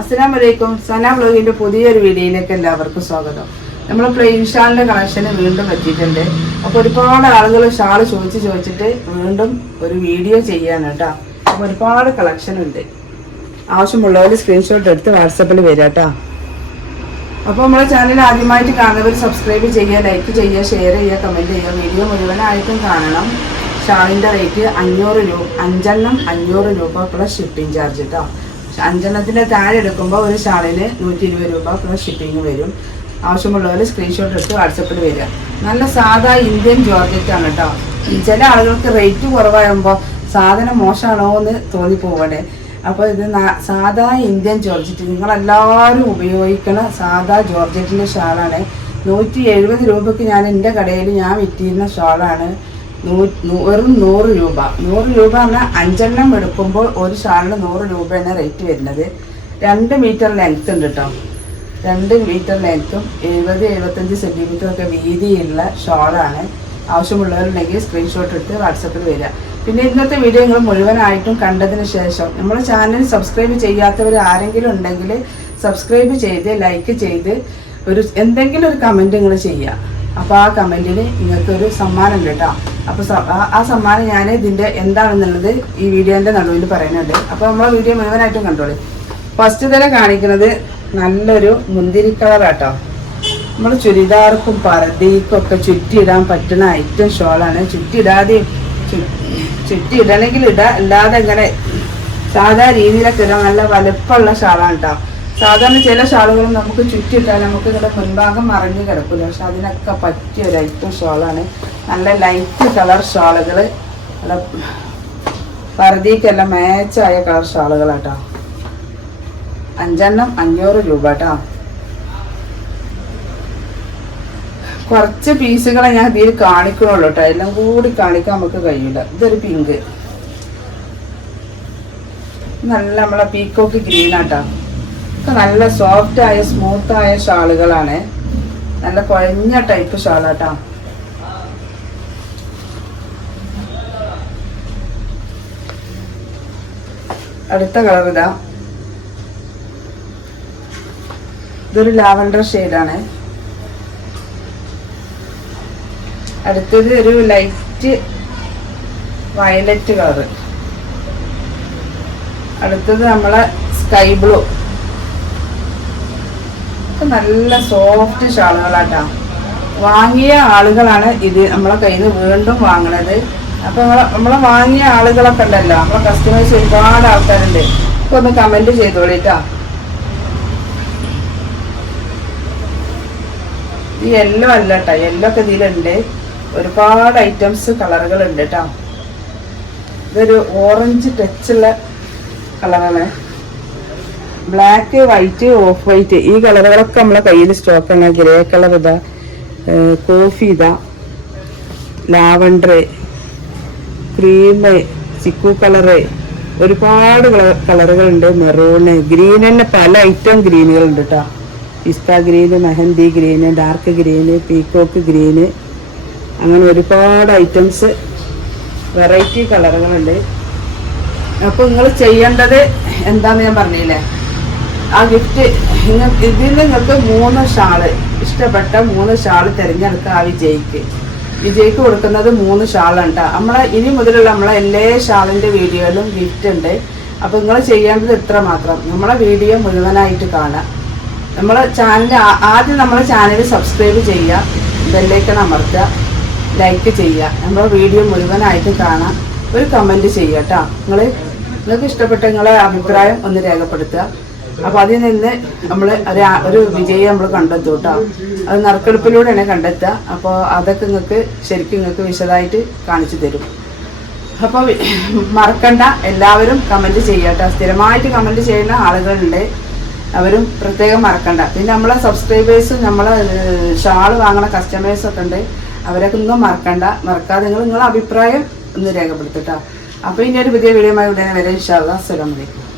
അസ്സലാമു അലൈക്കും. സന വ്ലോഗിന്റെ പുതിയൊരു വീഡിയോയിലേക്ക് എല്ലാവർക്കും സ്വാഗതം. നമ്മൾ പ്ലെയിൻ ഷാളിന്റെ കളക്ഷന് വീണ്ടും എത്തിയിട്ടുണ്ട്. അപ്പോൾ ഒരുപാട് ആളുകൾ ഷാള് ചോദിച്ചിട്ട് വീണ്ടും ഒരു വീഡിയോ ചെയ്യാണ് കേട്ടോ. അപ്പോൾ ഒരുപാട് കളക്ഷൻ ഉണ്ട്. ആവശ്യമുള്ളവർ സ്ക്രീൻഷോട്ട് എടുത്ത് വാട്സപ്പിൽ വരിക കേട്ടോ. അപ്പോൾ നമ്മളെ ചാനൽ ആദ്യമായിട്ട് കാണുന്നവർ സബ്സ്ക്രൈബ് ചെയ്യുക, ലൈക്ക് ചെയ്യുക, ഷെയർ ചെയ്യുക, കമൻറ്റ് ചെയ്യുക. വീഡിയോ മുഴുവനായിട്ടും കാണണം. ഷാളിൻ്റെ റേറ്റ് 500 രൂപ, 5 500 രൂപ പ്ലസ് ഷിപ്പിംഗ് ചാർജ് കേട്ടോ. 5 താഴെ എടുക്കുമ്പോൾ ഒരു ഷാളിന് 120 രൂപ പ്ലസ് ഷിപ്പിംഗ് വരും. ആവശ്യമുള്ളവർ സ്ക്രീൻഷോട്ട് എടുത്ത് വാട്സപ്പിൽ വരിക. നല്ല സാധാ ഇന്ത്യൻ ജോർജറ്റാണ് കേട്ടോ. ചില ആളുകൾക്ക് റേറ്റ് കുറവാകുമ്പോൾ സാധനം മോശമാണോ എന്ന് തോന്നിപ്പോവട്ടെ. അപ്പോൾ ഇത് സാധാ ഇന്ത്യൻ ജോർജറ്റ് നിങ്ങളെല്ലാവരും ഉപയോഗിക്കുന്ന സാധാ ജോർജറ്റിൻ്റെ ഷാളാണ്. 170 രൂപയ്ക്ക് ഞാൻ എൻ്റെ കടയിൽ ഞാൻ വിറ്റിരുന്ന ഷാളാണ്. വെറും 100 രൂപ. 100 രൂപ പറഞ്ഞാൽ 5 എടുക്കുമ്പോൾ ഒരു ഷാളിന് 100 രൂപയാണ് റേറ്റ് വരുന്നത്. 2 മീറ്റർ ലെങ്ത്ത് ഉണ്ട് കേട്ടോ. 2 മീറ്റർ ലെങ്ത്തും 70-75 സെൻറ്റിമീറ്റർ ഒക്കെ വീതിയുള്ള ഷാളാണ്. ആവശ്യമുള്ളവരുണ്ടെങ്കിൽ സ്ക്രീൻഷോട്ട് എടുത്ത് വാട്സപ്പിൽ വരിക. പിന്നെ ഇന്നത്തെ വീഡിയോ നിങ്ങൾ മുഴുവനായിട്ടും കണ്ടതിന് ശേഷം നമ്മുടെ ചാനൽ സബ്സ്ക്രൈബ് ചെയ്യാത്തവർ ആരെങ്കിലും ഉണ്ടെങ്കിൽ സബ്സ്ക്രൈബ് ചെയ്ത് ലൈക്ക് ചെയ്ത് എന്തെങ്കിലും ഒരു കമൻറ്റ് നിങ്ങൾ ചെയ്യുക. അപ്പോൾ ആ കമൻറ്റിൽ നിങ്ങൾക്കൊരു സമ്മാനം ഉണ്ട് കേട്ടോ. അപ്പോൾ ആ സമ്മാനം ഞാൻ ഇതിൻ്റെ എന്താണെന്നുള്ളത് ഈ വീഡിയോൻ്റെ നടുവിൽ പറയുന്നുണ്ട്. അപ്പോൾ നമ്മളെ വീഡിയോ മുഴുവനായിട്ടും കണ്ടോളൂ. ഫസ്റ്റ് തന്നെ കാണിക്കുന്നത് നല്ലൊരു മുന്തിരി കളറാട്ടോ. നമ്മൾ ചുരിദാർക്കും പർദ്ദയ്ക്കും ഒക്കെ ചുറ്റിയിടാൻ പറ്റുന്ന ഐറ്റം ഷോളാണ്. ചുറ്റിയിടണമെങ്കിൽ ഇടാം, അല്ലാതെ ഇങ്ങനെ സാധാ രീതിയിലൊക്കെ ഇടാം. നല്ല വലുപ്പമുള്ള ഷാളാണ് കേട്ടോ. സാധാരണ ചില ഷാളുകളും നമുക്ക് ചുറ്റിയിട്ടാൽ നമുക്ക് ഇവിടെ മുൻഭാഗം മറിഞ്ഞ് കിടക്കില്ല. പക്ഷെ അതിനൊക്കെ പറ്റിയ ഒരു ഐറ്റം ഷോളാണ്. നല്ല ലൈറ്റ് കളർ ഷാളുകൾ, നല്ല പർദ്ദയ്ക്കെല്ലാം മാച്ചായ കളർ ഷാളുകളാട്ടോ. 5 500 രൂപ കേട്ടോ. കുറച്ച് പീസുകളെ ഞാൻ ഇതിൽ കാണിക്കണുള്ളൂ കേട്ടോ. എല്ലാം കൂടി കാണിക്കാൻ നമുക്ക് കഴിയില്ല. ഇതൊരു പിങ്ക്, നല്ല നമ്മളെ പീക്കോക്ക് ഗ്രീൻ ആട്ടോ. ഒക്കെ നല്ല സോഫ്റ്റായ സ്മൂത്തായ ഷാളുകളാണ്. നല്ല കുഴഞ്ഞ ടൈപ്പ് ഷാളാട്ടോ. അടുത്ത കളർ ഇതാ. ഇതൊരു ലാവൻഡർ ഷെയ്ഡാണ്. അടുത്തത് ഒരു ലൈറ്റ് വയലറ്റ് കളറ്. അടുത്തത് നമ്മളെ സ്കൈ ബ്ലൂ. നല്ല സോഫ്റ്റ് ഷാളുകളാട്ടാ. വാങ്ങിയ ആളുകളാണ് ഇത് നമ്മളെ കയ്യിൽ നിന്ന് വീണ്ടും വാങ്ങണത്. അപ്പോൾ നമ്മളെ വാങ്ങിയ ആളുകളൊക്കെ ഉണ്ടല്ലോ, നമ്മളെ കസ്റ്റമേഴ്സ് ഒരുപാട് ആൾക്കാരുണ്ട്. അപ്പോൾ ഒന്ന് കമൻറ്റ് ചെയ്തോളിട്ടാ. ഈ യെല്ലോ അല്ല കേട്ടോ, യെല്ലോ ഒക്കെ ഇതിലുണ്ട്. ഒരുപാട് ഐറ്റംസ് കളറുകൾ ഉണ്ട് കേട്ടോ. ഇതൊരു ഓറഞ്ച് ടച്ചുള്ള കളറാണ്. ബ്ലാക്ക്, വൈറ്റ്, ഓഫ് വൈറ്റ് ഈ കളറുകളൊക്കെ നമ്മളെ കയ്യിൽ സ്റ്റോക്കാണ്. ഗ്രേ കളർ ഇതാ, കോഫി ഇതാ, ലാവൻഡർ, ക്രീം, ചിക്കു കളറ്, ഒരുപാട് കളറുകളുണ്ട്. മെറൂണ്, ഗ്രീൻ തന്നെ പല ഐറ്റം ഗ്രീനുകളുണ്ട് കേട്ടോ. Pista green, mehndi green, dark green, peacock green, അങ്ങനെ ഒരുപാട് ഐറ്റംസ് വെറൈറ്റി കളറുകളുണ്ട്. അപ്പോൾ നിങ്ങൾ ചെയ്യേണ്ടത് എന്താണെന്ന് ഞാൻ പറഞ്ഞില്ലേ, ആ ഗിഫ്റ്റ് ഇതിൽ നിങ്ങൾക്ക് 3 ഷാള്, ഇഷ്ടപ്പെട്ട 3 ഷാള് തിരഞ്ഞെടുക്കുക. ആ വിജയ്ക്ക് കൊടുക്കുന്നത് 3 ഷാളാണ് കേട്ടോ. നമ്മളെ ഇനി മുതലുള്ള നമ്മളെ എല്ലാ ഷാളിൻ്റെ വീഡിയോയിലും ഗിഫ്റ്റ് ഉണ്ട്. അപ്പോൾ നിങ്ങൾ ചെയ്യേണ്ടത് ഇത്ര മാത്രം, നമ്മളെ വീഡിയോ മുഴുവനായിട്ട് കാണുക. നമ്മളെ ചാനൽ ആദ്യം നമ്മളെ ചാനൽ സബ്സ്ക്രൈബ് ചെയ്യുക, ബെല്ലൈക്കൺ അമർത്തുക, ലൈക്ക് ചെയ്യുക, നമ്മളെ വീഡിയോ മുഴുവനായിട്ട് കാണാം. ഒരു കമൻറ്റ് ചെയ്യുക കേട്ടോ. നിങ്ങൾക്ക് ഇഷ്ടപ്പെട്ട നിങ്ങളെ അഭിപ്രായം ഒന്ന് രേഖപ്പെടുത്തുക. അപ്പോൾ അതിൽ നിന്ന് നമ്മൾ ഒരു വിജയം നമ്മൾ കണ്ടെത്തും കേട്ടോ. അത് നറുക്കെടുപ്പിലൂടെയാണ് കണ്ടെത്തുക. അപ്പോൾ അതൊക്കെ നിങ്ങൾക്ക് വിശദമായിട്ട് കാണിച്ചു തരും. അപ്പോൾ മറക്കണ്ട, എല്ലാവരും കമൻറ്റ് ചെയ്യുക കേട്ടോ. സ്ഥിരമായിട്ട് കമൻറ്റ് ചെയ്യുന്ന ആളുകളുണ്ട്, അവരും പ്രത്യേകം മറക്കണ്ട. പിന്നെ നമ്മളെ സബ്സ്ക്രൈബേഴ്സും നമ്മളെ ഷാള് വാങ്ങുന്ന കസ്റ്റമേഴ്സൊക്കെ ഉണ്ട്, അവരൊക്കെ ഒന്നും മറക്കാതെ നിങ്ങളെ അഭിപ്രായം ഒന്ന് രേഖപ്പെടുത്തുക. അപ്പോൾ ഇനി ഒരു പുതിയ വീഡിയോയുമായി ഉടനെ വരെ ഇൻഷാ അല്ലാഹ്. അസ്സലാമു അലൈക്കും.